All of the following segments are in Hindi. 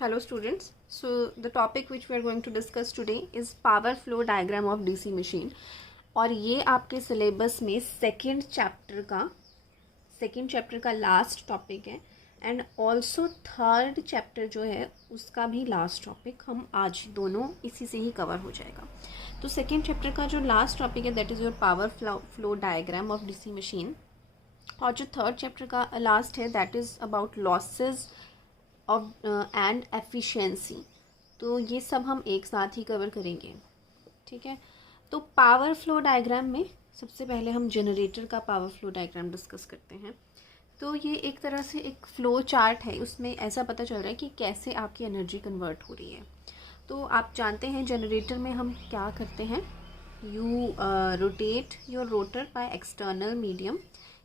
Hello students. So the topic which we are going to discuss today is power flow diagram of DC machine. और ये आपके सिलेबस में सेकेंड चैप्टर का लास्ट टॉपिक है एंड ऑल्सो थर्ड चैप्टर जो है उसका भी लास्ट टॉपिक हम आज दोनों इसी से ही कवर हो जाएगा. तो सेकेंड चैप्टर का जो लास्ट टॉपिक है that is your power flow diagram of DC machine. और जो थर्ड चैप्टर का लास्ट है that is about losses of and efficiency. तो ये सब हम एक साथ ही कवर करेंगे. ठीक है. तो पावर फ्लो डायग्राम में सबसे पहले हम जनरेटर का पावर फ्लो डायग्राम डिस्कस करते हैं. तो ये एक तरह से एक फ्लो चार्ट है. उसमें ऐसा पता चल रहा है कि कैसे आपकी एनर्जी कन्वर्ट हो रही है. तो आप जानते हैं जनरेटर में हम क्या करते हैं. You rotate your rotor by external medium.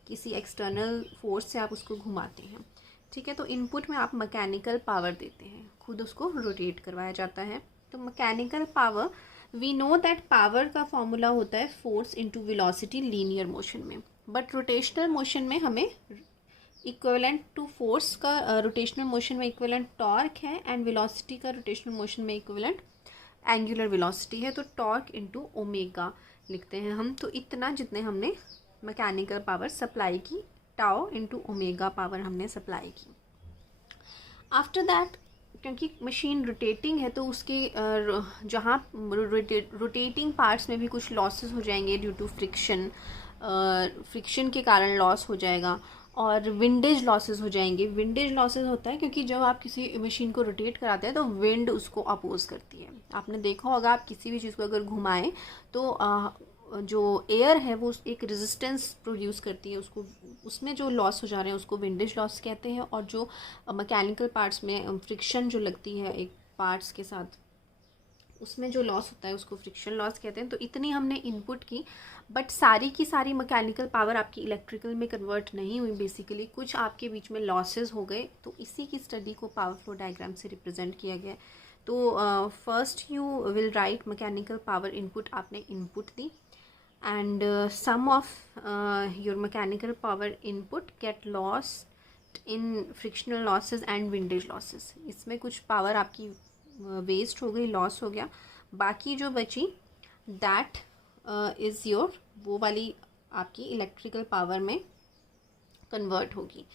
किसी एक्सटर्नल फोर्स से आप उसको घुमाते हैं. ठीक है. तो इनपुट में आप मैकेनिकल पावर देते हैं, खुद उसको रोटेट करवाया जाता है. तो mechanical power we know that power का फॉर्मूला होता है force into velocity linear motion में. बट रोटेशनल मोशन में हमें इक्विवेलेंट टू फोर्स का रोटेशनल मोशन में इक्विवेलेंट टॉर्क है एंड वेलोसिटी का रोटेशनल मोशन में इक्विवेलेंट एंगुलर वेलोसिटी है. तो टॉर्क इनटू ओमेगा लिखते हैं हम. तो इतना जितने हमने मैकेनिकल पावर सप्लाई की, टाउ इनटू ओमेगा पावर हमने सप्लाई की. आफ्टर दैट क्योंकि मशीन रोटेटिंग है तो उसके जहाँ रोटेटिंग पार्ट्स में भी कुछ लॉसेस हो जाएंगे ड्यू टू फ्रिक्शन के कारण लॉस हो जाएगा और विंडेज लॉसेस हो जाएंगे. विंडेज लॉसेस होता है क्योंकि जब आप किसी मशीन को रोटेट कराते हैं तो विंड उसको अपोज करती है. आपने देखा होगा आप किसी भी चीज़ को अगर घुमाएं तो जो एयर है वो एक रेजिस्टेंस प्रोड्यूस करती है. उसको उसमें जो लॉस हो जा रहे हैं उसको विंडेज लॉस कहते हैं. और जो मैकेनिकल पार्ट्स में फ्रिक्शन जो लगती है एक पार्ट्स के साथ उसमें जो लॉस होता है उसको फ्रिक्शन लॉस कहते हैं. तो इतनी हमने इनपुट की बट सारी की सारी मैकेनिकल पावर आपकी इलेक्ट्रिकल में कन्वर्ट नहीं हुई. बेसिकली कुछ आपके बीच में लॉसेस हो गए. तो इसी की स्टडी को पावर फ्लो डायग्राम से रिप्रेजेंट किया गया. तो first you will write mechanical power input. आपने इनपुट दी and some of your mechanical power input get lost in frictional losses and windage losses. इसमें कुछ पावर आपकी वेस्ट हो गई, लॉस हो गया. बाकी जो बची दैट इज़ योर वो वाली आपकी इलेक्ट्रिकल पावर में कन्वर्ट होगी.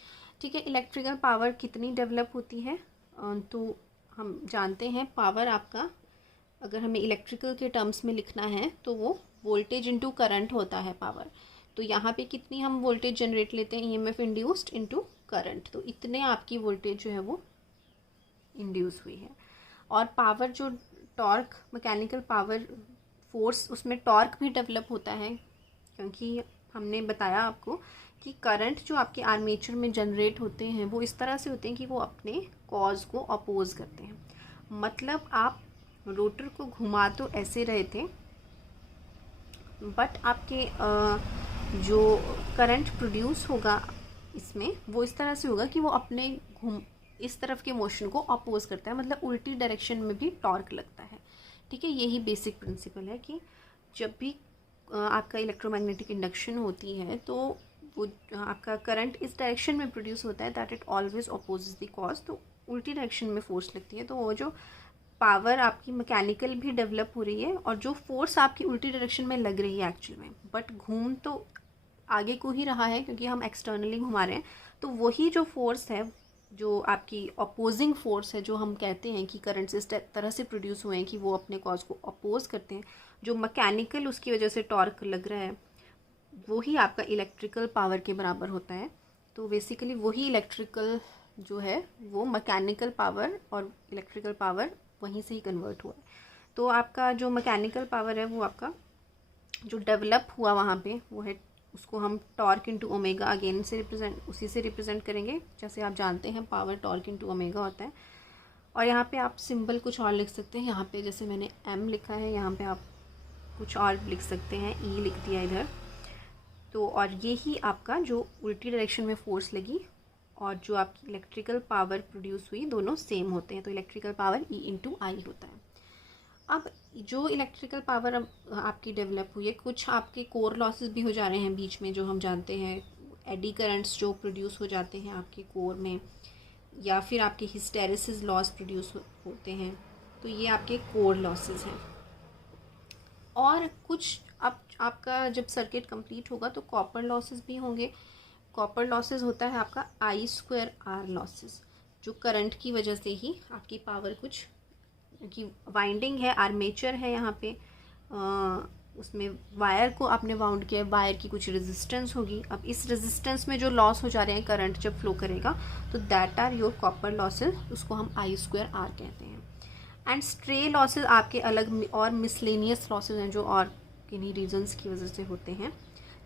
ठीक है. इलेक्ट्रिकल पावर कितनी डेवलप होती है तो हम जानते हैं पावर आपका अगर हमें इलेक्ट्रिकल के टर्म्स में लिखना है तो वो वोल्टेज इनटू करंट होता है पावर. तो यहाँ पे कितनी हम वोल्टेज जनरेट लेते हैं ईएमएफ इंड्यूस्ड इनटू करंट. तो इतने आपकी वोल्टेज जो है वो इंड्यूस हुई है. और पावर जो टॉर्क मैकेनिकल पावर फोर्स उसमें टॉर्क भी डेवलप होता है क्योंकि हमने बताया आपको कि करंट जो आपके आर्मेचर में जनरेट होते हैं वो इस तरह से होते हैं कि वो अपने कॉज को अपोज करते हैं. मतलब आप रोटर को घुमा तो ऐसे रहे थे बट आपके जो करंट प्रोड्यूस होगा इसमें वो इस तरह से होगा कि वो अपने इस तरफ के मोशन को अपोज करता है. मतलब उल्टी डायरेक्शन में भी टॉर्क लगता है. ठीक है. यही बेसिक प्रिंसिपल है कि जब भी आपका इलेक्ट्रोमैग्नेटिक इंडक्शन होती है तो वो आपका करंट इस डायरेक्शन में प्रोड्यूस होता है that it always opposes the cause. तो उल्टी डायरेक्शन में फोर्स लगती है तो वो जो पावर आपकी मैकेनिकल भी डेवलप हो रही है और जो फोर्स आपकी उल्टी डायरेक्शन में लग रही है एक्चुअल में बट घूम तो आगे को ही रहा है क्योंकि हम एक्सटर्नली घुमा रहे हैं. तो वही जो फोर्स है जो आपकी अपोजिंग फोर्स है जो हम कहते हैं कि करंट्स इस तरह से प्रोड्यूस हुए हैं कि वो अपने कॉज को अपोज करते हैं. जो मैकेनिकल उसकी वजह से टॉर्क लग रहा है वही आपका इलेक्ट्रिकल पावर के बराबर होता है. तो बेसिकली वही इलेक्ट्रिकल जो है वो मैकेनिकल पावर और इलेक्ट्रिकल पावर वहीं से ही कन्वर्ट हुआ है. तो आपका जो मैकेनिकल पावर है वो आपका जो डेवलप हुआ वहाँ पे वो है उसको हम टॉर्क इनटू ओमेगा अगेन से उसी से रिप्रेजेंट करेंगे. जैसे आप जानते हैं पावर टॉर्क इनटू ओमेगा होता है. और यहाँ पे आप सिंबल कुछ और लिख सकते हैं. यहाँ पे जैसे मैंने एम लिखा है यहाँ पे आप कुछ और लिख सकते हैं. ई लिख दिया इधर. तो और ये ही आपका जो उल्टी डायरेक्शन में फोर्स लगी और जो आपकी इलेक्ट्रिकल पावर प्रोड्यूस हुई दोनों सेम होते हैं. तो इलेक्ट्रिकल पावर ई इंटू आई होता है. अब जो इलेक्ट्रिकल पावर अब आपकी डेवलप हुई है कुछ आपके कोर लॉसेस भी हो जा रहे हैं बीच में जो हम जानते हैं. एडी करंट्स जो प्रोड्यूस हो जाते हैं आपके कोर में या फिर आपके हिस्टेरेसिस लॉस प्रोड्यूस होते हैं, तो ये आपके कोर लॉसेस हैं। और कुछ आपका जब सर्किट कंप्लीट होगा तो कॉपर लॉसेस भी होंगे। कॉपर लॉसेस होता है आपका I²R लॉसेस, जो करंट की वजह से ही आपकी पावर कुछ की वाइंडिंग है, आर्मेचर है यहाँ पे, उसमें वायर को आपने वाउंड किया, वायर की कुछ रेजिस्टेंस होगी। अब इस रेजिस्टेंस में जो लॉस हो जा रहे हैं करंट जब फ्लो करेगा, तो that are your copper losses, उसको हम I²R कहते हैं। एंड स्ट्रे लॉसेस आपके अलग और मिसलेनियस लॉसेस हैं जो और किन्हीं रीजंस की वजह से होते हैं,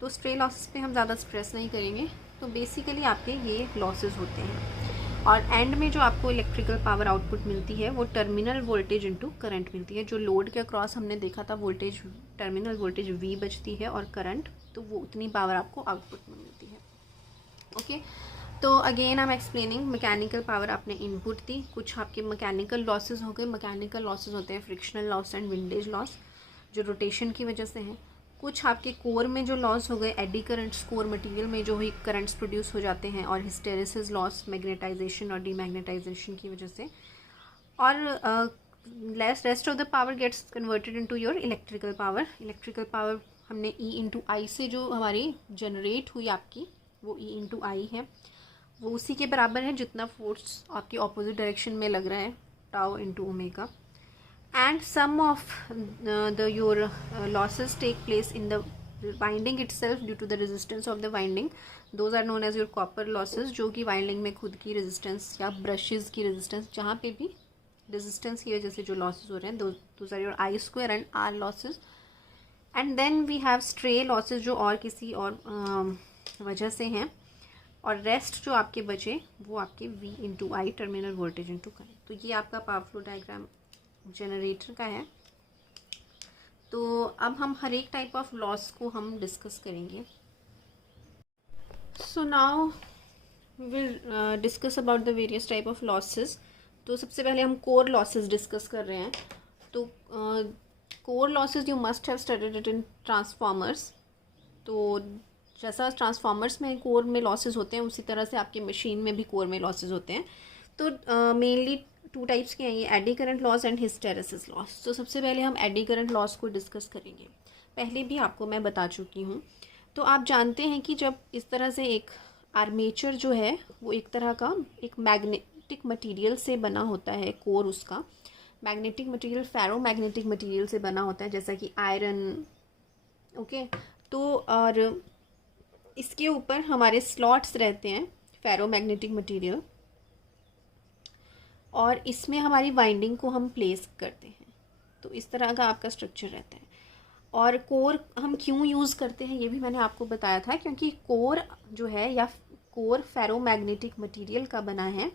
तो स्ट्रे लॉसेस पे हम ज़्यादा स्ट्रेस नहीं करेंगे। तो बेसिकली आपके ये लॉसेस होते हैं। और एंड में जो आपको इलेक्ट्रिकल पावर आउटपुट मिलती है वो टर्मिनल वोल्टेज इनटू करंट मिलती है। जो लोड के अक्रॉस हमने देखा था वोल्टेज, टर्मिनल वोल्टेज V बचती है, और करंट तो वो उतनी पावर आपको आउटपुट में मिलती है। ओके, तो again I am explaining, mechanical power आपने इनपुट दी, कुछ आपके मैकेनिकल लॉसेज हो गए। मैकेनिकल लॉसेज होते हैं frictional loss and windage loss, जो रोटेशन की वजह से हैं। कुछ आपके कोर में जो लॉस हो गए, एडी करंट्स कोर मटेरियल में जो ही करंट्स प्रोड्यूस हो जाते हैं, और हिस्टेरेसिस लॉस मैग्नेटाइजेशन और डीमैग्नेटाइजेशन की वजह से। और rest of the power gets converted into your electrical power. Electrical power हमने E/I से जो हमारी जनरेट हुई आपकी, वो E/I है, वो उसी के बराबर है जितना फोर्स आपकी ऑपोजिट डायरेक्शन में लग रहा है, τ/ω। and some of your losses take place in the winding itself due to the resistance of the winding. Those are known as your copper losses, जो कि वाइंडिंग में खुद की रेजिस्टेंस या ब्रशेज की रेजिस्टेंस, जहाँ पे भी रेजिस्टेंस की वजह से जो लॉसेज हो रहे हैं, those are your I² and R losses. And then we have stray losses, जो और किसी और वजह से हैं, और रेस्ट जो आपके बचे वो आपके V/I terminal voltage into current. तो ये आपका पावर फ्लो डायग्राम जनरेटर का है। तो अब हम हर एक टाइप ऑफ लॉस को हम डिस्कस करेंगे। So now will discuss about the various type of losses. तो सबसे पहले हम कोर लॉसेस डिस्कस कर रहे हैं। तो core losses you must have studied it in transformers. तो जैसा ट्रांसफॉर्मर्स में कोर में लॉसेस होते हैं, उसी तरह से आपकी मशीन में भी कोर में लॉसेस होते हैं। तो मेनली 2 टाइप्स के हैं ये, eddy current loss and hysteresis loss. तो सबसे पहले हम एडी करंट लॉस को डिस्कस करेंगे। पहले भी आपको मैं बता चुकी हूँ। तो आप जानते हैं कि जब इस तरह से एक आर्मेचर जो है वो एक तरह का एक मैग्नेटिक मटेरियल से बना होता है, कोर उसका मैग्नेटिक मटेरियल, फेरो मैग्नेटिक मटेरियल से बना होता है, जैसा कि आयरन। ओके, तो और इसके ऊपर हमारे स्लॉट्स रहते हैं, फेरो मैग्नेटिक मटेरियल, और इसमें हमारी वाइंडिंग को हम प्लेस करते हैं। तो इस तरह का आपका स्ट्रक्चर रहता है। और कोर हम क्यों यूज़ करते हैं ये भी मैंने आपको बताया था, क्योंकि कोर जो है या कोर फेरोमैग्नेटिक मटेरियल का बना है,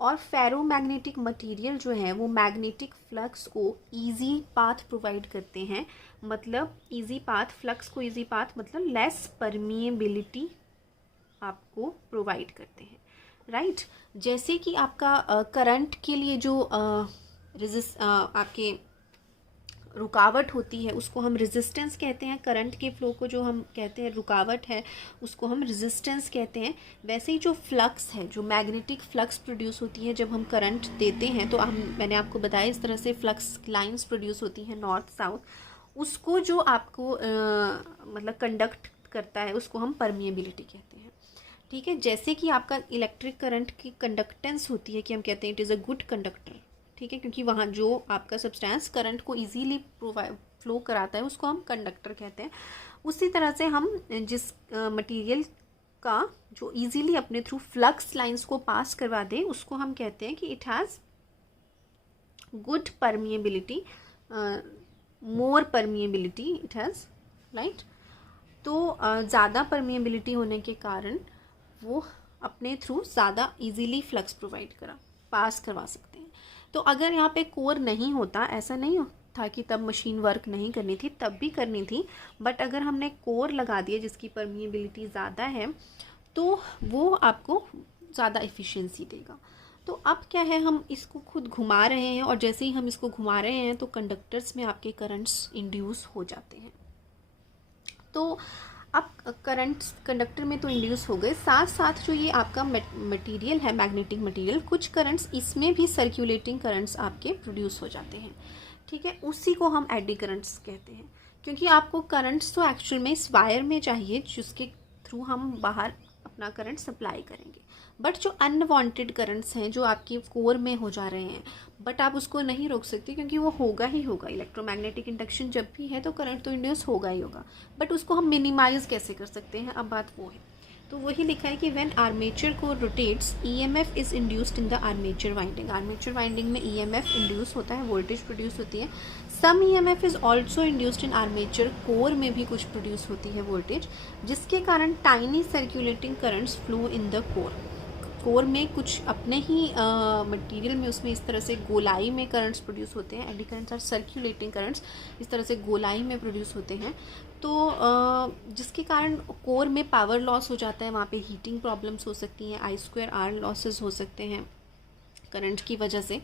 और फेरोमैग्नेटिक मटेरियल जो है वो मैग्नेटिक फ्लक्स को इजी पाथ प्रोवाइड करते हैं। मतलब इजी पाथ, फ्लक्स को इजी पाथ मतलब लेस परमिएबिलिटी आपको प्रोवाइड करते हैं, राइट। जैसे कि आपका करंट के लिए जो आपके रुकावट होती है उसको हम रेजिस्टेंस कहते हैं। करंट के फ्लो को जो हम कहते हैं रुकावट है, उसको हम रेजिस्टेंस कहते हैं। वैसे ही जो फ्लक्स है, जो मैग्नेटिक फ्लक्स प्रोड्यूस होती है जब हम करंट देते हैं, तो मैंने आपको बताया इस तरह से फ्लक्स लाइंस प्रोड्यूस होती हैं नॉर्थ साउथ, उसको जो आपको मतलब कंडक्ट करता है उसको हम परमिएबिलिटी कहते हैं, ठीक है। जैसे कि आपका इलेक्ट्रिक करंट की कंडक्टेंस होती है कि हम कहते हैं it is a good conductor, ठीक है, क्योंकि वहाँ जो आपका सब्सटेंस करंट को इजीली फ्लो कराता है उसको हम कंडक्टर कहते हैं। उसी तरह से हम जिस मटेरियल का जो इजीली अपने थ्रू फ्लक्स लाइंस को पास करवा दे उसको हम कहते हैं कि it has good permeability, more permeability it has, right. तो ज़्यादा परमिएबिलिटी होने के कारण वो अपने थ्रू ज़्यादा इजीली फ्लक्स प्रोवाइड पास करवा सकते हैं। तो अगर यहाँ पे कोर नहीं होता, ऐसा नहीं था कि तब मशीन वर्क नहीं करनी थी, तब भी करनी थी, बट अगर हमने कोर लगा दिया जिसकी परमिएबिलिटी ज़्यादा है तो वो आपको ज़्यादा एफिशिएंसी देगा। तो अब क्या है, हम इसको खुद घुमा रहे हैं, और जैसे ही हम इसको घुमा रहे हैं तो कंडक्टर्स में आपके करंट्स इंड्यूस हो जाते हैं। तो अब करंट कंडक्टर में तो इंड्यूस हो गए, साथ साथ जो ये आपका मटेरियल है, मैग्नेटिक मटेरियल, कुछ करंट्स इसमें भी सर्कुलेटिंग करंट्स आपके प्रोड्यूस हो जाते हैं, ठीक है। उसी को हम एडी करंट्स कहते हैं, क्योंकि आपको करंट्स तो एक्चुअल में इस वायर में चाहिए जिसके थ्रू हम बाहर अपना करंट सप्लाई करेंगे, बट जो अनवांटेड करंट्स हैं जो आपके कोर में हो जा रहे हैं, बट आप उसको नहीं रोक सकते क्योंकि वो होगा ही होगा। इलेक्ट्रोमैग्नेटिक इंडक्शन जब भी है तो करंट तो इंड्यूस होगा ही होगा, बट उसको हम मिनिमाइज कैसे कर सकते हैं, अब बात वो है। तो वही लिखा है कि व्हेन आर्मेचर को rotates EMF is induced in the armature winding. Armature winding में ईएमएफ इंड्यूस होता है, वोल्टेज प्रोड्यूस होती है। Some EMF is also induced in armature core में भी कुछ प्रोड्यूस होती है वोल्टेज, जिसके कारण tiny circulating currents flow in the core में कुछ अपने ही मटेरियल में उसमें इस तरह से गोलाई में करंट्स प्रोड्यूस होते हैं। Eddy currents are circulating currents, इस तरह से गोलाई में प्रोड्यूस होते हैं। तो जिसके कारण कोर में पावर लॉस हो जाता है, वहाँ पे हीटिंग प्रॉब्लम्स हो सकती हैं, I2R लॉसेस हो सकते हैं करंट की वजह से।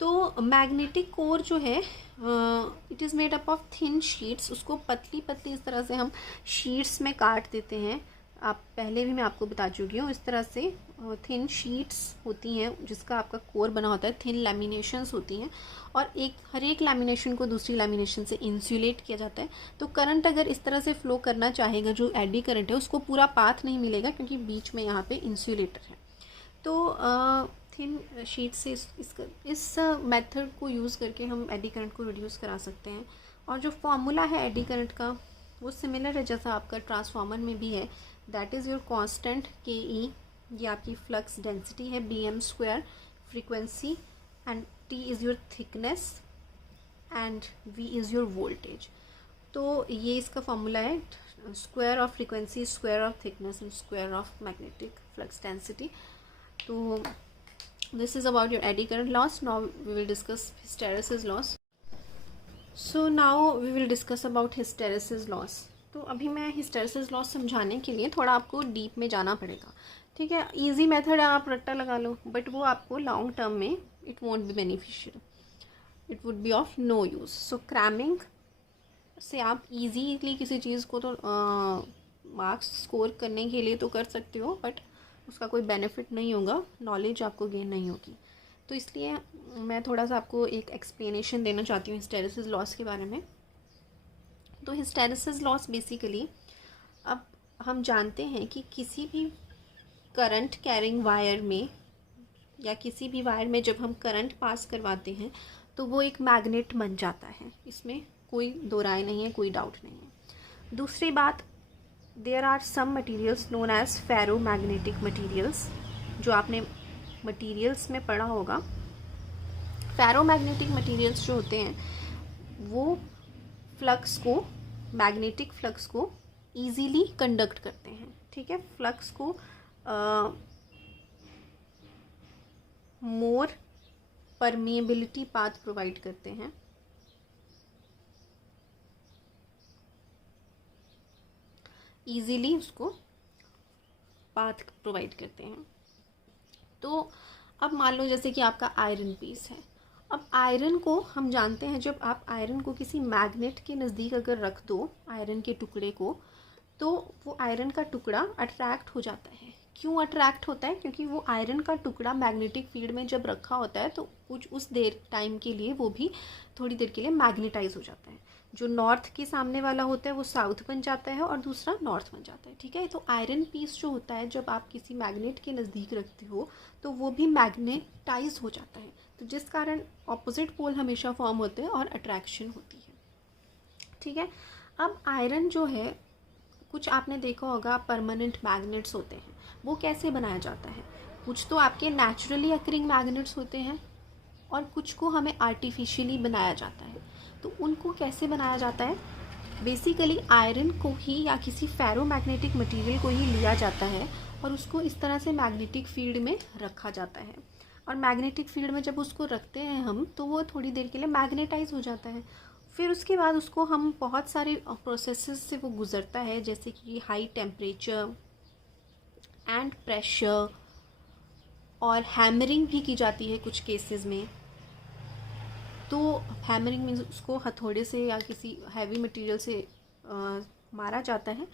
तो मैग्नेटिक कोर जो है it is made up of thin sheets, उसको पतली पतली इस तरह से हम शीट्स में काट देते हैं। आप पहले भी मैं आपको बता चुकी हूँ, इस तरह से थिन शीट्स होती हैं जिसका आपका कोर बना होता है, थिन लैमिनेशंस होती हैं, और हर एक लैमिनेशन को दूसरी लैमिनेशन से इंसुलेट किया जाता है। तो करंट अगर इस तरह से फ्लो करना चाहेगा, जो एडी करंट है उसको पूरा पाथ नहीं मिलेगा क्योंकि बीच में यहाँ पे इंसुलेटर है। तो थिन शीट से इस मेथड को यूज़ करके हम एडी करंट को रिड्यूस करा सकते हैं। और जो फॉर्मूला है एडी करंट का वो सिमिलर है जैसा आपका ट्रांसफार्मर में भी है, that is your constant KE, ये आपकी फ्लक्स डेंसिटी है, BM² frequency, and T is your thickness, and V is your voltage. तो ये इसका फॉर्मूला है, square of frequency, square of thickness and square of magnetic flux density. तो this is about your eddy current loss. Now we will discuss hysteresis loss. So now we will discuss about hysteresis loss. तो अभी मैं hysteresis loss समझाने के लिए थोड़ा आपको डीप में जाना पड़ेगा, ठीक है। इजी मेथड है, आप रट्टा लगा लो, बट वो आपको लॉन्ग टर्म में it won't be beneficial, it would be of no use. So cramming से आप इजीली किसी चीज़ को तो मार्क्स स्कोर करने के लिए तो कर सकते हो, बट उसका कोई बेनिफिट नहीं होगा, नॉलेज आपको गेन नहीं होगी। तो इसलिए मैं थोड़ा सा आपको एक एक्सप्लेनेशन देना चाहती हूँ हिस्टेरेसिस लॉस के बारे में। तो हिस्टेरेसिस लॉस बेसिकली, अब हम जानते हैं कि किसी भी करंट कैरिंग वायर में या किसी भी वायर में जब हम करंट पास करवाते हैं तो वो एक मैग्नेट बन जाता है, इसमें कोई दो राय नहीं है, कोई डाउट नहीं है। दूसरी बात, there are some materials known as ferromagnetic materials, जो आपने मटीरियल्स में पढ़ा होगा। फेरोमैग्नेटिक मटीरियल्स जो होते हैं वो फ्लक्स को, मैग्नेटिक फ्लक्स को ईजीली कंडक्ट करते हैं, ठीक है। फ्लक्स को मोर परमेबिलिटी पाथ प्रोवाइड करते हैं, ईजीली उसको पाथ प्रोवाइड करते हैं। तो अब मान लो जैसे कि आपका आयरन पीस है, अब आयरन को हम जानते हैं जब आप आयरन को किसी मैग्नेट के नज़दीक अगर रख दो, आयरन के टुकड़े को, तो वो आयरन का टुकड़ा अट्रैक्ट हो जाता है। क्यों अट्रैक्ट होता है? क्योंकि वो आयरन का टुकड़ा मैग्नेटिक फील्ड में जब रखा होता है तो कुछ उस देर टाइम के लिए वो भी थोड़ी देर के लिए मैग्नेटाइज हो जाता है। जो नॉर्थ के सामने वाला होता है वो साउथ बन जाता है और दूसरा नॉर्थ बन जाता है, ठीक है। तो आयरन पीस जो होता है जब आप किसी मैग्नेट के नज़दीक रखते हो तो वो भी मैग्नेटाइज हो जाता है, तो जिस कारण ऑपोजिट पोल हमेशा फॉर्म होते हैं और अट्रैक्शन होती है, ठीक है। अब आयरन जो है, कुछ आपने देखा होगा परमानेंट मैग्नेट्स होते हैं, वो कैसे बनाया जाता है? कुछ तो आपके नेचुरली अकरिंग मैग्नेट्स होते हैं और कुछ को हमें आर्टिफिशियली बनाया जाता है। तो उनको कैसे बनाया जाता है? बेसिकली आयरन को ही या किसी फेरोमैग्नेटिक मटेरियल को ही लिया जाता है और उसको इस तरह से मैग्नेटिक फील्ड में रखा जाता है, और मैग्नेटिक फील्ड में जब उसको रखते हैं हम तो वो थोड़ी देर के लिए मैग्नेटाइज हो जाता है। फिर उसके बाद उसको हम बहुत सारे प्रोसेसेस से वो गुजरता है, जैसे कि हाई टेम्परेचर एंड प्रेशर, और हैमरिंग भी की जाती है कुछ केसेस में। तो हैमरिंग मीन्स उसको हथौड़े से या किसी हैवी मटेरियल से मारा जाता है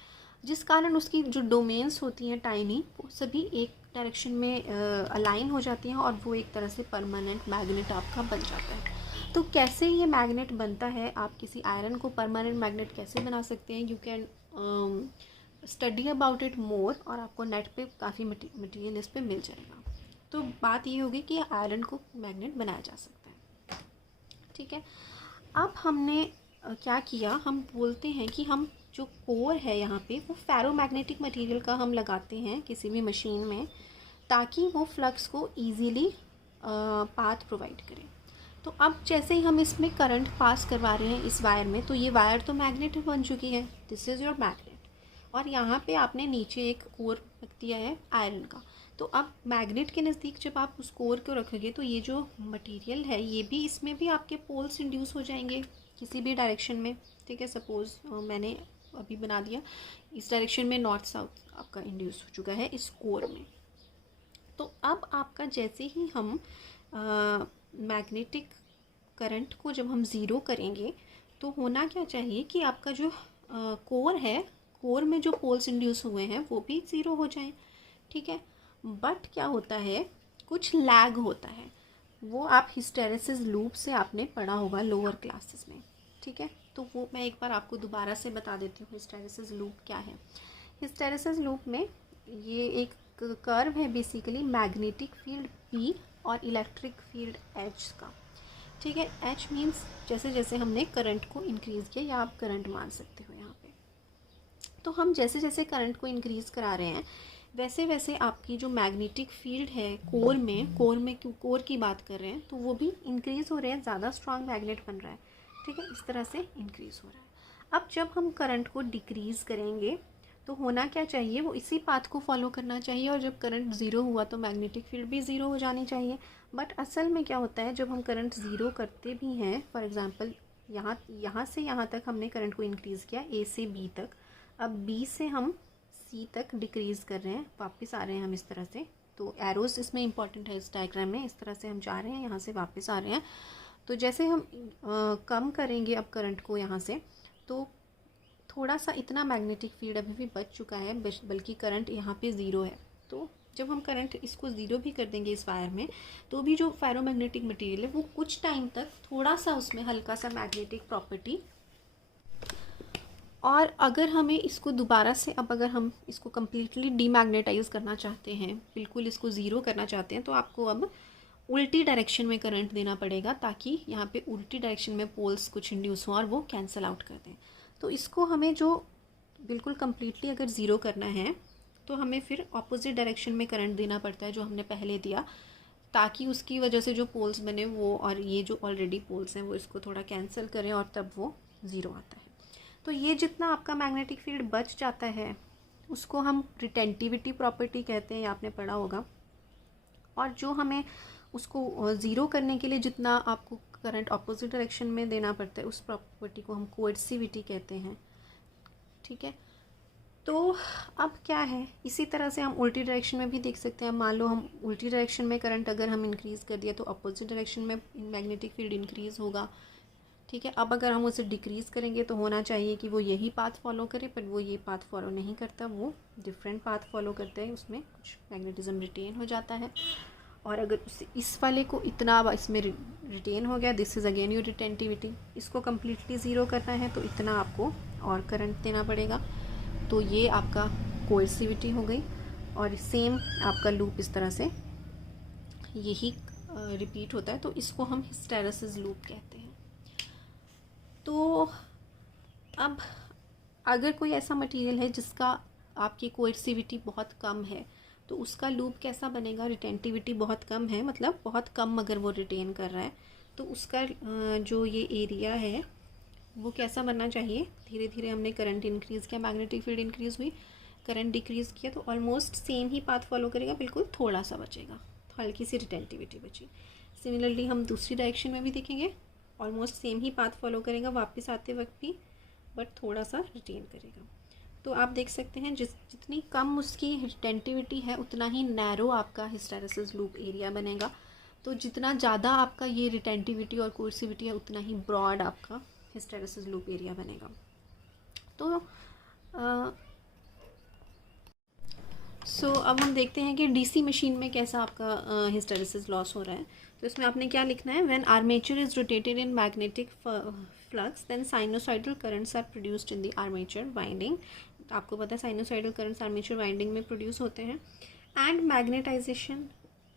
जिस कारण उसकी जो डोमेन्स होती हैं टाइनी, वो सभी एक डायरेक्शन में अलाइन हो जाती हैं और वो एक तरह से परमानेंट मैग्नेट आपका बन जाता है। तो कैसे ये मैग्नेट बनता है, आप किसी आयरन को परमानेंट मैग्नेट कैसे बना सकते हैं, you can study about it more, और आपको नेट पे काफ़ी मटेरियल इस पे मिल जाएगा। तो बात ये होगी कि आयरन को मैग्नेट बनाया जा सकता है। ठीक है, अब हमने क्या किया, हम बोलते हैं कि हम जो कोर है यहाँ पे वो फेरोमैग्नेटिक मटेरियल का हम लगाते हैं किसी भी मशीन में, ताकि वो फ्लक्स को इजीली पाथ प्रोवाइड करें। तो अब जैसे ही हम इसमें करंट पास करवा रहे हैं इस वायर में, तो ये वायर तो मैग्नेट बन चुकी है, दिस इज़ योर मैग्नेट। और यहाँ पे आपने नीचे एक कोर रख दिया है आयरन का। तो अब मैग्नेट के नज़दीक जब आप उस कोर को रखोगे तो ये जो मटेरियल है ये भी, इसमें भी आपके पोल्स इंड्यूस हो जाएंगे किसी भी डायरेक्शन में। ठीक है, सपोज़ मैंने अभी बना दिया इस डायरेक्शन में, नॉर्थ साउथ आपका इंड्यूस हो चुका है इस कोर में। तो अब आपका जैसे ही हम मैग्नेटिक करंट को जब हम ज़ीरो करेंगे, तो होना क्या चाहिए कि आपका जो कोर है, कोर में जो पोल्स इंड्यूस हुए हैं वो भी ज़ीरो हो जाएं। ठीक है, बट क्या होता है, कुछ लैग होता है, वो आप हिस्टेरेसिस लूप से आपने पढ़ा होगा लोअर क्लासेस में। ठीक है, तो वो मैं एक बार आपको दोबारा से बता देती हूँ हिस्टेरेसिस लूप क्या है। हिस्टेरेसिस लूप में ये एक कर्व है बेसिकली मैग्नेटिक फील्ड P और इलेक्ट्रिक फील्ड H का। ठीक है, H मीन्स जैसे जैसे हमने करंट को इंक्रीज़ किया, या आप करंट मान सकते हो यहाँ पे। तो हम जैसे जैसे करंट को इंक्रीज़ करा रहे हैं, वैसे वैसे आपकी जो मैग्नेटिक फील्ड है कोर की बात कर रहे हैं, तो वो भी इंक्रीज़ हो रहे हैं, ज़्यादा स्ट्रॉन्ग मैग्नेट बन रहा है। ठीक है, इस तरह से इंक्रीज़ हो रहा है। अब जब हम करंट को डिक्रीज़ करेंगे तो होना क्या चाहिए, वो इसी पाथ को फॉलो करना चाहिए, और जब करंट ज़ीरो हुआ तो मैग्नेटिक फील्ड भी ज़ीरो हो जानी चाहिए। बट असल में क्या होता है, जब हम करंट ज़ीरो करते भी हैं, फॉर एग्ज़ाम्पल यहाँ से यहाँ तक हमने करंट को इंक्रीज़ किया A से B तक, अब B से हम C तक डिक्रीज़ कर रहे हैं, वापस आ रहे हैं हम इस तरह से। तो एरोज़ इसमें इंपॉर्टेंट है इस डायग्राम में, इस तरह से हम जा रहे हैं, यहाँ से वापस आ रहे हैं। तो जैसे हम कम करेंगे अब करंट को यहाँ से, तो थोड़ा सा इतना मैग्नेटिक फील्ड अभी भी बच चुका है, बल्कि करंट यहाँ पे ज़ीरो है। तो जब हम करंट इसको ज़ीरो भी कर देंगे इस वायर में, तो भी जो फेरोमैग्नेटिक मटेरियल है वो कुछ टाइम तक थोड़ा सा उसमें हल्का सा मैग्नेटिक प्रॉपर्टी, और अगर हमें इसको दोबारा से, अब अगर हम इसको कम्प्लीटली डीमैग्नेटाइज करना चाहते हैं, बिल्कुल इसको ज़ीरो करना चाहते हैं, तो आपको अब उल्टी डायरेक्शन में करंट देना पड़ेगा, ताकि यहाँ पे उल्टी डायरेक्शन में पोल्स कुछ इंड्यूस हों और वो कैंसिल आउट कर दें। तो इसको हमें जो बिल्कुल कम्प्लीटली अगर ज़ीरो करना है, तो हमें फिर ऑपोजिट डायरेक्शन में करंट देना पड़ता है जो हमने पहले दिया, ताकि उसकी वजह से जो पोल्स बने वो और ये जो ऑलरेडी पोल्स हैं वो इसको थोड़ा कैंसिल करें, और तब वो ज़ीरो आता है। तो ये जितना आपका मैग्नेटिक फील्ड बच जाता है उसको हम रिटेंटिविटी प्रॉपर्टी कहते हैं, ये आपने पढ़ा होगा। और जो हमें उसको ज़ीरो करने के लिए जितना आपको करंट ऑपोजिट डायरेक्शन में देना पड़ता है, उस प्रॉपर्टी को हम कोएर्सिविटी कहते हैं। ठीक है, तो अब क्या है, इसी तरह से हम उल्टी डायरेक्शन में भी देख सकते हैं। मान लो हम उल्टी डायरेक्शन में करंट अगर हम इंक्रीज़ कर दिया, तो अपोजिट डायरेक्शन में मैग्नेटिक फील्ड इंक्रीज़ होगा। ठीक है, अब अगर हम उसे डिक्रीज़ करेंगे तो होना चाहिए कि वो यही पाथ फॉलो करे, पर वो ये पाथ फॉलो नहीं करता, वो डिफरेंट पाथ फॉलो करता है, उसमें कुछ मैग्नेटिज्म रिटेन हो जाता है। और अगर उसे इस वाले को इतना इसमें रिटेन हो गया, this is again your retentivity. इसको कम्प्लीटली ज़ीरो करना है तो इतना आपको और करंट देना पड़ेगा, तो ये आपका कोएर्सिविटी हो गई। और सेम आपका लूप इस तरह से यही रिपीट होता है, तो इसको हम हिस्टेरेसिस लूप कहते हैं। तो अब अगर कोई ऐसा मटेरियल है जिसका आपकी कोएर्सिविटी बहुत कम है, तो उसका लूप कैसा बनेगा, रिटेंटिविटी बहुत कम है, मतलब बहुत कम अगर वो रिटेन कर रहा है, तो उसका जो ये एरिया है वो कैसा बनना चाहिए। धीरे धीरे हमने करंट इंक्रीज़ किया, मैग्नेटिक फील्ड इंक्रीज़ हुई, करंट डिक्रीज़ किया, तो ऑलमोस्ट सेम ही पाथ फॉलो करेगा, बिल्कुल थोड़ा सा बचेगा, हल्की सी रिटेंटिविटी बची। सिमिलरली हम दूसरी डायरेक्शन में भी देखेंगे, ऑलमोस्ट सेम ही पाथ फॉलो करेगा वापस आते वक्त भी, बट थोड़ा सा रिटेन करेगा। तो आप देख सकते हैं जितनी कम उसकी रिटेंटिविटी है उतना ही नैरो आपका हिस्टेरेसिस लूप एरिया बनेगा। तो जितना ज़्यादा आपका ये रिटेंटिविटी और कोएर्सिविटी है उतना ही ब्रॉड आपका हिस्टेरेसिस लूप एरिया बनेगा। तो अब हम देखते हैं कि डीसी मशीन में कैसा आपका हिस्टेरेसिस लॉस हो रहा है। तो इसमें आपने क्या लिखना है, when armature is rotated in magnetic flux then sinusoidal currents are produced in the armature winding. आपको पता है साइनोसॉइडल करंट्स आर्मेचर वाइंडिंग में प्रोड्यूस होते हैं। एंड मैग्नेटाइजेशन,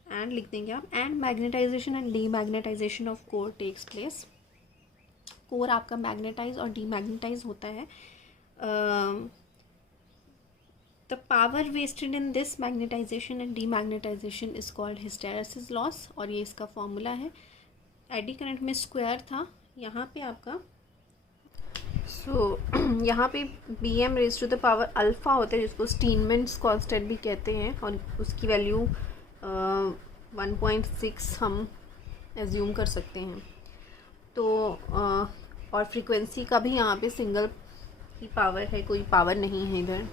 एंड लिख देंगे आप, and magnetisation and demagnetisation of core takes place. Core आपका मैग्नेटाइज और डीमैग्नेटाइज होता है। The power wasted in this magnetization and demagnetization is called hysteresis loss, और ये इसका फॉर्मूला है। एडी करंट में स्क्वायर था, यहाँ पे आपका यहाँ पे bm raise to the power alpha होता है, जिसको स्टीनमेंट्स कांस्टेंट भी कहते हैं, और उसकी वैल्यू 1.6 हम एज्यूम कर सकते हैं। तो और फ्रीक्वेंसी का भी यहाँ पे सिंगल ही पावर है, कोई पावर नहीं है इधर,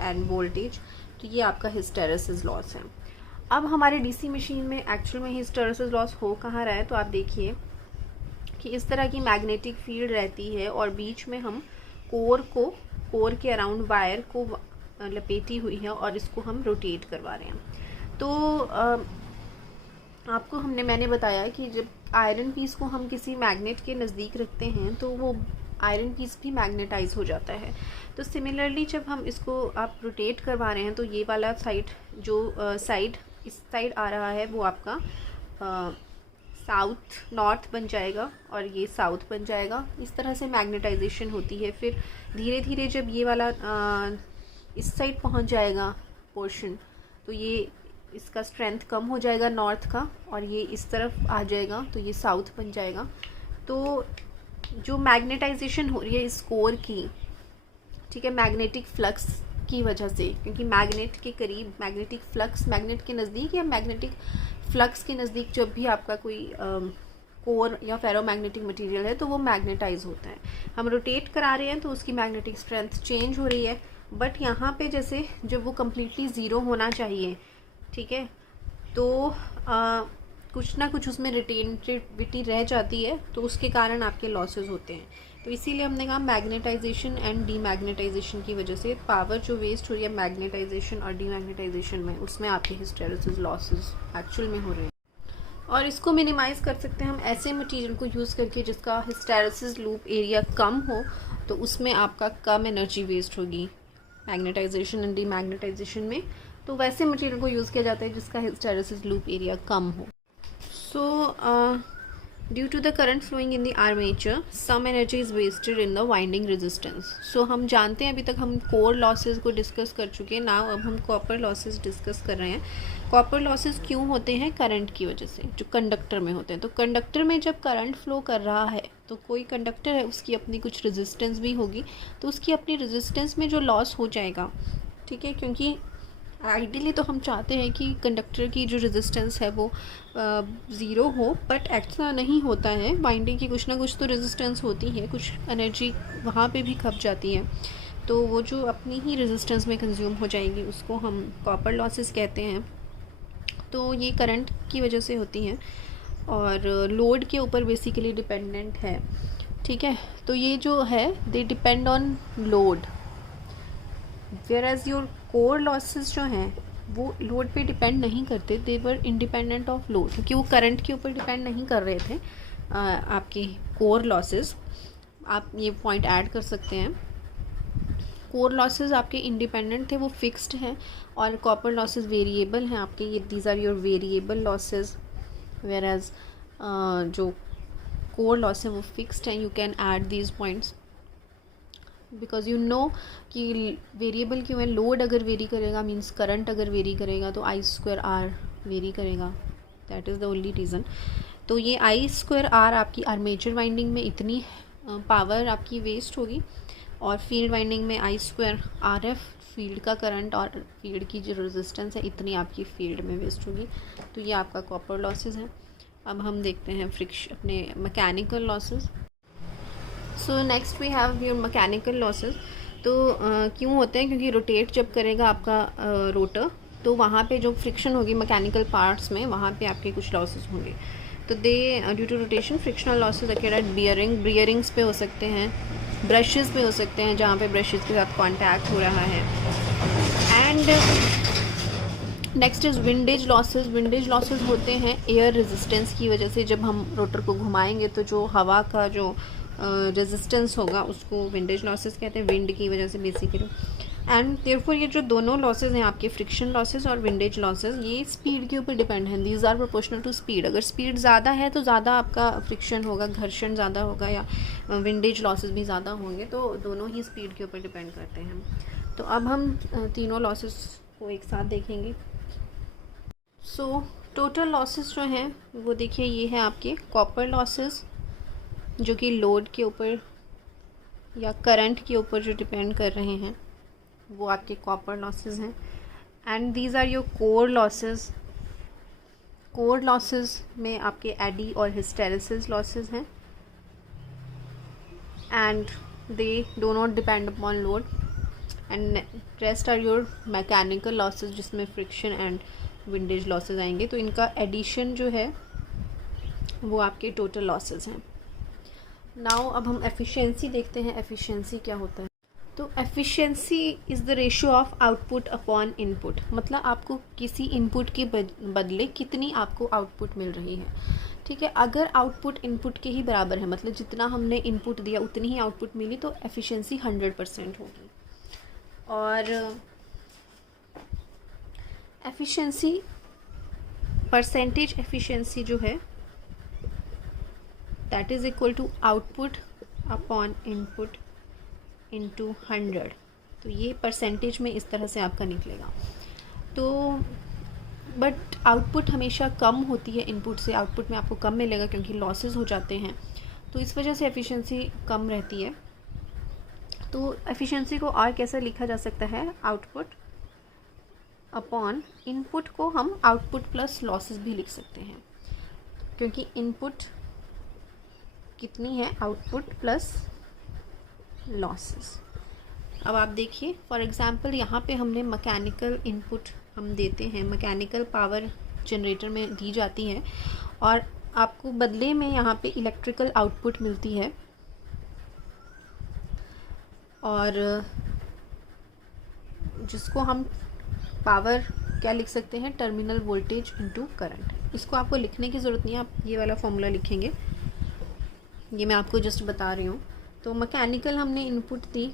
एंड वोल्टेज। तो ये आपका हिस्टेरेसिस लॉस है। अब हमारे डीसी मशीन में एक्चुअल में हिस्टेरेसिस लॉस हो कहाँ रहा है, तो आप देखिए कि इस तरह की मैग्नेटिक फील्ड रहती है और बीच में हम कोर के अराउंड वायर को लपेटी हुई है और इसको हम रोटेट करवा रहे हैं। तो आपको मैंने बताया कि जब आयरन पीस को हम किसी मैग्नेट के नज़दीक रखते हैं तो वो आयरन पीस भी मैग्नेटाइज हो जाता है। तो सिमिलरली जब हम इसको आप रोटेट करवा रहे हैं तो ये वाला साइड जो साइड इस साइड आ रहा है वो आपका साउथ नॉर्थ बन जाएगा और ये साउथ बन जाएगा। इस तरह से मैग्नेटाइजेशन होती है। फिर धीरे धीरे जब ये वाला इस साइड पहुंच जाएगा पोर्शन, तो ये इसका स्ट्रेंथ कम हो जाएगा नॉर्थ का, और ये इस तरफ आ जाएगा तो ये साउथ बन जाएगा। तो जो मैग्नेटाइजेशन हो रही है इस कोर की, ठीक है, मैग्नेटिक फ्लक्स की वजह से, क्योंकि मैग्नेट के करीब मैग्नेटिक फ्लक्स, मैग्नेट के नज़दीक या मैग्नेटिक फ्लक्स के नज़दीक जब भी आपका कोई कोर या फेरोमैग्नेटिक मटेरियल है तो वो मैग्नेटाइज होता है। हम रोटेट करा रहे हैं तो उसकी मैग्नेटिक स्ट्रेंथ चेंज हो रही है, बट यहाँ पे जैसे जब वो कम्प्लीटली ज़ीरो होना चाहिए, ठीक है, तो कुछ ना कुछ उसमें रिटेनिविटी रह जाती है, तो उसके कारण आपके लॉसेस होते हैं। तो इसीलिए हमने कहा मैग्नेटाइजेशन एंड डीमैग्नेटाइजेशन की वजह से पावर जो वेस्ट हो रही है मैग्नेटाइजेशन और डीमैग्नेटाइजेशन में, उसमें आपके हिस्टेरेसिस लॉसेस एक्चुअल में हो रहे हैं। और इसको मिनिमाइज़ कर सकते हैं हम ऐसे मटेरियल को यूज़ करके जिसका हिस्टेरेसिस लूप एरिया कम हो, तो उसमें आपका कम एनर्जी वेस्ट होगी मैग्नेटाइजेशन एंड डीमैग्नेटाइजेशन में। तो वैसे मटेरियल को यूज़ किया जाता है जिसका हिस्टेरेसिस लूप एरिया कम हो। So due to the current flowing in the armature, some energy is wasted in the winding resistance. So हम जानते हैं, अभी तक हम कोर लॉसेस को डिस्कस कर चुके हैं। नाउ अब हम कॉपर लॉसेस डिस्कस कर रहे हैं। कॉपर लॉसेस क्यों होते हैं? करंट की वजह से, जो कंडक्टर में होते हैं। तो कंडक्टर में जब करंट फ्लो कर रहा है तो कोई कंडक्टर है उसकी अपनी कुछ रेजिस्टेंस भी होगी, तो उसकी अपनी रेजिस्टेंस में जो लॉस हो जाएगा, ठीक है, क्योंकि आइडियली तो हम चाहते हैं कि कंडक्टर की जो रेजिस्टेंस है वो ज़ीरो हो, बट ऐसा नहीं होता है। वाइंडिंग की कुछ ना कुछ तो रेजिस्टेंस होती है, कुछ एनर्जी वहाँ पे भी खप जाती है, तो वो जो अपनी ही रेजिस्टेंस में कंज्यूम हो जाएगी उसको हम कॉपर लॉसेस कहते हैं। तो ये करंट की वजह से होती हैं और लोड के ऊपर बेसिकली डिपेंडेंट है, ठीक है। तो ये जो है they depend on load, whereas your core losses जो हैं वो लोड पे डिपेंड नहीं करते, दे वर इंडिपेंडेंट ऑफ लोड, क्योंकि वो करंट के ऊपर डिपेंड नहीं कर रहे थे आपके कोर लॉसेस। आप ये पॉइंट ऐड कर सकते हैं। कोर लॉसेस आपके इंडिपेंडेंट थे, वो फिक्स्ड हैं, और कॉपर लॉसेस वेरिएबल हैं आपके। ये these are your variable losses, whereas जो कोर लॉस है वो फिक्स्ड हैं। You can add these points because you know कि वेरिएबल क्यों है। लोड अगर वेरी करेगा मीन्स करंट अगर वेरी करेगा तो I²R वेरी करेगा, that is the only reason. तो ये I²R आपकी आर्मेचर वाइंडिंग में इतनी पावर आपकी वेस्ट होगी, और फील्ड वाइंडिंग में I²RF फील्ड का करंट और फील्ड की जो रेजिस्टेंस है इतनी आपकी फील्ड में वेस्ट होगी। तो ये आपका कॉपर लॉसेस है। अब हम देखते हैं फ्रिक्शन अपने mechanical losses. So next we have your mechanical losses. तो क्यों होते हैं? क्योंकि रोटेट जब करेगा आपका रोटर, तो वहाँ पे जो फ्रिक्शन होगी मैकेनिकल पार्ट्स में, वहाँ पे आपके कुछ लॉसेस होंगे। तो they due to rotation frictional losses occur at bearings पे हो सकते हैं, ब्रशेस पे हो सकते हैं जहाँ पे ब्रशेस के साथ कांटेक्ट हो रहा है, and next is windage losses. Windage losses होते हैं एयर रेजिस्टेंस की वजह से। जब हम रोटर को घुमाएंगे तो जो हवा का जो रेजिस्टेंस होगा उसको विंडेज लॉसेस कहते हैं, विंड की वजह से बेसिकली। एंड देयरफॉर ये जो दोनों लॉसेस हैं आपके, फ्रिक्शन लॉसेस और विंडेज लॉसेस, ये स्पीड के ऊपर डिपेंड हैं। These are proportional to speed. अगर स्पीड ज़्यादा है तो ज़्यादा आपका फ्रिक्शन होगा, घर्षण ज़्यादा होगा, या विंडेज लॉसेस भी ज़्यादा होंगे। तो दोनों ही स्पीड के ऊपर डिपेंड करते हैं। तो अब हम तीनों लॉसेस को एक साथ देखेंगे। सो टोटल लॉसेस जो हैं वो देखिए, ये है आपके कॉपर लॉसेस, जो कि लोड के ऊपर या करंट के ऊपर जो डिपेंड कर रहे हैं, वो आपके कॉपर लॉसेस हैं। And these are your core losses. Core losses में आपके एडी और हिस्टेरेसिस लॉसेस हैं, and they do not depend upon load. And rest are your mechanical losses, जिसमें फ्रिक्शन एंड विंडेज लॉसेस आएंगे। तो इनका एडिशन जो है वो आपके टोटल लॉसेस हैं। नाउ अब हम एफिशिएंसी देखते हैं। एफिशिएंसी क्या होता है? तो efficiency is the ratio of output upon input. मतलब आपको किसी इनपुट के बदले कितनी आपको आउटपुट मिल रही है, ठीक है। अगर आउटपुट इनपुट के ही बराबर है, मतलब जितना हमने इनपुट दिया उतनी ही आउटपुट मिली, तो एफिशिएंसी 100% होगी। और एफिशिएंसी, परसेंटेज एफिशिएंसी जो है, that is equal to output upon input into 100। तो ये परसेंटेज में इस तरह से आपका निकलेगा। तो बट आउटपुट हमेशा कम होती है इनपुट से। आउटपुट में आपको कम मिलेगा क्योंकि लॉसेस हो जाते हैं, तो इस वजह से एफिशिएंसी कम रहती है। तो एफिशिएंसी को और कैसे लिखा जा सकता है? आउटपुट अपॉन इनपुट को हम आउटपुट प्लस लॉसेस भी लिख सकते हैं, क्योंकि इनपुट कितनी है? Output plus losses. अब आप देखिए, फॉर एग्जांपल यहाँ पे हमने मैकेनिकल इनपुट हम देते हैं, मैकेनिकल पावर जनरेटर में दी जाती है, और आपको बदले में यहाँ पे इलेक्ट्रिकल आउटपुट मिलती है, और जिसको हम पावर क्या लिख सकते हैं? Terminal voltage into current. इसको आपको लिखने की ज़रूरत नहीं है, आप ये वाला फॉर्मूला लिखेंगे, ये मैं आपको जस्ट बता रही हूँ। तो मैकेनिकल हमने इनपुट दी,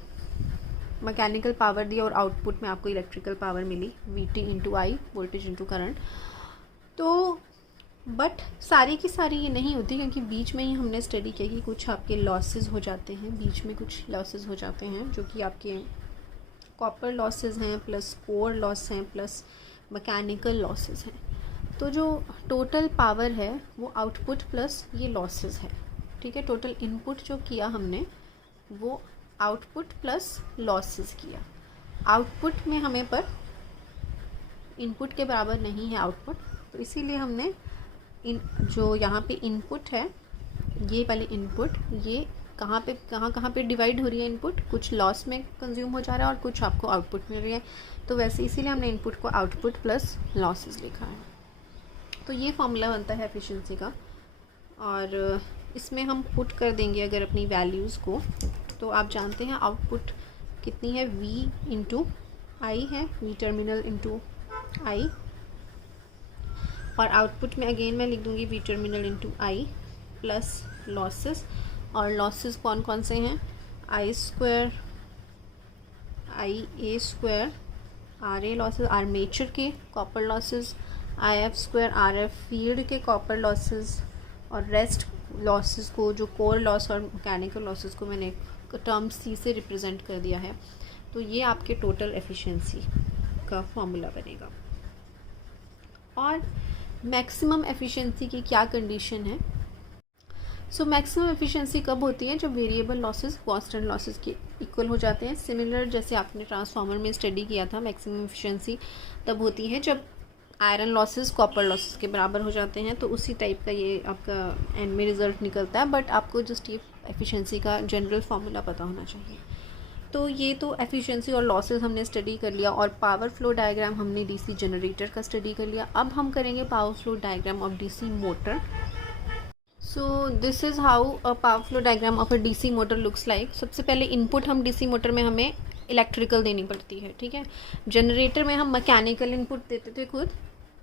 मैकेनिकल पावर दी, और आउटपुट में आपको इलेक्ट्रिकल पावर मिली, वीटी इंटू आई, वोल्टेज इंटू करंट। तो बट सारी की सारी ये नहीं होती, क्योंकि बीच में ही हमने स्टडी किया कि कुछ आपके लॉसेस हो जाते हैं, बीच में कुछ लॉसेस हो जाते हैं, जो कि आपके कॉपर लॉसेस हैं, प्लस कोर लॉस हैं, प्लस मैकेनिकल लॉसेस हैं। तो जो टोटल पावर है वो आउटपुट प्लस ये लॉसेस है, ठीक है। टोटल इनपुट जो किया हमने वो आउटपुट प्लस लॉसेस किया। आउटपुट में हमें पर इनपुट के बराबर नहीं है आउटपुट, तो इसीलिए हमने जो यहाँ पे इनपुट है, ये वाली इनपुट, ये कहाँ पे डिवाइड हो रही है इनपुट? कुछ लॉस में कंज्यूम हो जा रहा है और कुछ आपको आउटपुट मिल रही है। तो वैसे इसीलिए हमने इनपुट को आउटपुट प्लस लॉसेस लिखा है। तो ये फॉर्मूला बनता है एफिशिएंसी का, और इसमें हम पुट कर देंगे अगर अपनी वैल्यूज़ को। तो आप जानते हैं आउटपुट कितनी है? V इंटू आई है, V टर्मिनल इंटू आई, और आउटपुट में अगेन मैं लिख दूँगी V terminal into I plus losses. और लॉसेस कौन कौन से हैं? I square, I a square, R a losses armature के copper losses, I F square R F field के कॉपर लॉसेस, और रेस्ट लॉसेस को, जो कोर लॉस और मैकेनिकल लॉसेस को मैंने टर्म सी से रिप्रेजेंट कर दिया है। तो ये आपके टोटल एफिशिएंसी का फॉर्मूला बनेगा। और मैक्सिमम एफिशिएंसी की क्या कंडीशन है? सो मैक्सिमम एफिशिएंसी कब होती है? जब वेरिएबल लॉसेस कांस्टेंट लॉसेस के इक्वल हो जाते हैं। सिमिलर जैसे आपने ट्रांसफार्मर में स्टडी किया था, मैक्सिमम एफिशिएंसी तब होती है जब आयरन लॉसेस कॉपर लॉसेस के बराबर हो जाते हैं। तो उसी टाइप का ये आपका एंड में रिजल्ट निकलता है, बट आपको जस्ट ये एफिशिएंसी का जनरल फार्मूला पता होना चाहिए। तो ये तो एफिशिएंसी और लॉसेस हमने स्टडी कर लिया, और पावर फ्लो डायग्राम हमने डीसी जनरेटर का स्टडी कर लिया। अब हम करेंगे power flow diagram of DC motor. So this is how a power flow diagram of a DC motor looks like. सबसे पहले इनपुट हम डीसी मोटर में हमें इलेक्ट्रिकल देनी पड़ती है, ठीक है। जनरेटर में हम मैकेनिकल इनपुट देते थे खुद,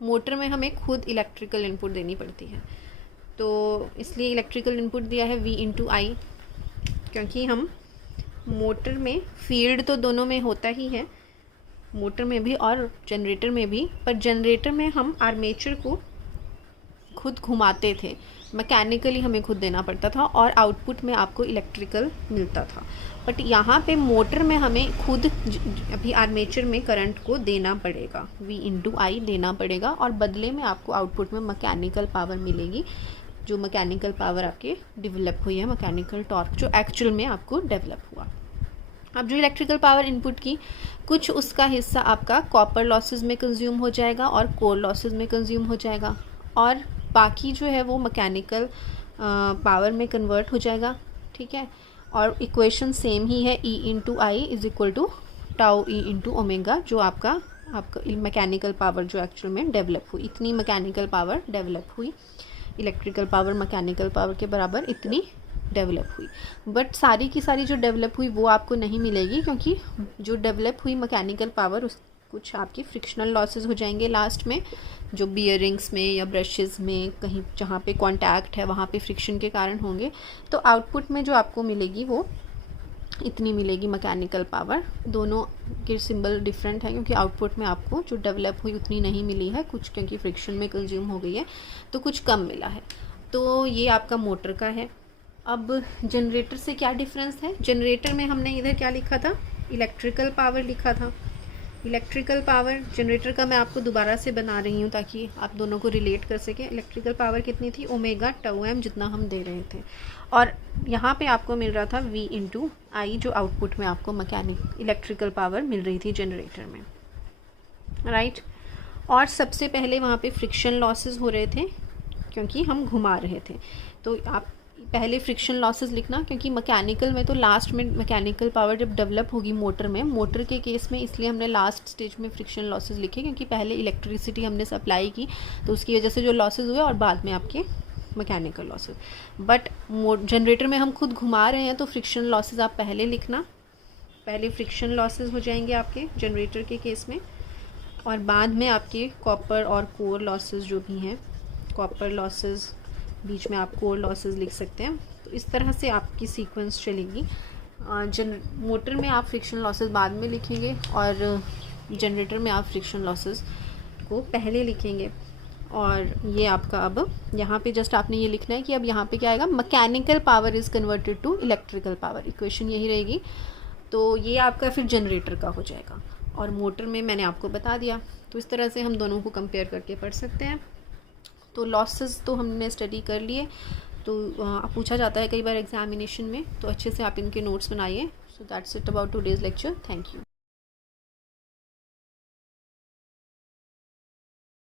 मोटर में हमें खुद इलेक्ट्रिकल इनपुट देनी पड़ती है। तो इसलिए इलेक्ट्रिकल इनपुट दिया है V/I, क्योंकि हम मोटर में फील्ड तो दोनों में होता ही है, मोटर में भी और जनरेटर में भी, पर जनरेटर में हम आर्मेचर को खुद घुमाते थे, मैकेनिकली हमें खुद देना पड़ता था और आउटपुट में आपको इलेक्ट्रिकल मिलता था। बट यहाँ पे मोटर में हमें खुद अभी आर्मेचर में करंट को देना पड़ेगा, V/I देना पड़ेगा, और बदले में आपको आउटपुट में मैकेनिकल पावर मिलेगी, जो मैकेनिकल पावर आपके डेवलप हुई है, मैकेनिकल टॉर्क जो एक्चुअल में आपको डेवलप हुआ। अब जो इलेक्ट्रिकल पावर इनपुट की कुछ उसका हिस्सा आपका कॉपर लॉसेस में कंज्यूम हो जाएगा और कोर लॉसेस में कंज्यूम हो जाएगा, और बाकी जो है वो मैकेनिकल पावर में कन्वर्ट हो जाएगा, ठीक है। और इक्वेशन सेम ही है, E/I is equal to tau E/ओमेगा, जो आपका मैकेनिकल पावर जो एक्चुअल में डेवलप हुई, इतनी मैकेनिकल पावर डेवलप हुई, इलेक्ट्रिकल पावर मैकेनिकल पावर के बराबर इतनी डेवलप हुई। बट सारी की सारी जो डेवलप हुई वो आपको नहीं मिलेगी, क्योंकि जो डेवलप हुई मैकेनिकल पावर उस कुछ आपके फ्रिक्शनल लॉसेस हो जाएंगे लास्ट में, जो बियरिंग्स में या ब्रशेस में कहीं जहाँ पे कांटेक्ट है वहाँ पे फ्रिक्शन के कारण होंगे। तो आउटपुट में जो आपको मिलेगी वो इतनी मिलेगी मैकेनिकल पावर। दोनों के सिंबल डिफरेंट है, क्योंकि आउटपुट में आपको जो डेवलप हुई उतनी नहीं मिली है, कुछ क्योंकि फ्रिक्शन में कंज्यूम हो गई है तो कुछ कम मिला है। तो ये आपका मोटर का है। अब जनरेटर से क्या डिफरेंस है, जनरेटर में हमने इधर क्या लिखा था, इलेक्ट्रिकल पावर लिखा था। इलेक्ट्रिकल पावर जनरेटर का मैं आपको दोबारा से बना रही हूँ ताकि आप दोनों को रिलेट कर सकें। इलेक्ट्रिकल पावर कितनी थी, ओमेगा टाउ एम, जितना हम दे रहे थे, और यहाँ पे आपको मिल रहा था V/I, जो आउटपुट में आपको इलेक्ट्रिकल पावर मिल रही थी जनरेटर में, राइट। और सबसे पहले वहाँ पे फ्रिक्शन लॉसेस हो रहे थे क्योंकि हम घुमा रहे थे, तो आप पहले फ्रिक्शन लॉसेस लिखना, क्योंकि मैकेनिकल में तो लास्ट में मैकेनिकल पावर जब डेवलप होगी मोटर में, मोटर के केस में इसलिए हमने लास्ट स्टेज में फ्रिक्शन लॉसेस लिखे, क्योंकि पहले इलेक्ट्रिसिटी हमने सप्लाई की तो उसकी वजह से जो लॉसेस हुए, और बाद में आपके मैकेनिकल लॉसेस। बट जनरेटर में हम खुद घुमा रहे हैं तो फ्रिक्शन लॉसेस आप पहले लिखना, पहले फ्रिक्शन लॉसेस हो जाएंगे आपके जनरेटर के केस में, और बाद में आपके कॉपर और कोर लॉसेस जो भी हैं, कॉपर लॉसेस बीच में आप कोर लॉसेस लिख सकते हैं। तो इस तरह से आपकी सीक्वेंस चलेगी। मोटर में आप फ्रिक्शन लॉसेस बाद में लिखेंगे और जनरेटर में आप फ्रिक्शन लॉसेस को पहले लिखेंगे। और ये आपका अब यहाँ पे जस्ट आपने ये लिखना है कि अब यहाँ पे क्या आएगा, mechanical power is converted to electrical power, equation यही रहेगी। तो ये आपका फिर जनरेटर का हो जाएगा, और मोटर में मैंने आपको बता दिया। तो इस तरह से हम दोनों को कंपेयर करके पढ़ सकते हैं। तो लॉसेस तो हमने स्टडी कर लिए, तो पूछा जाता है कई बार एग्जामिनेशन में, तो अच्छे से आप इनके नोट्स बनाइए। So that's it about today's lecture. Thank you.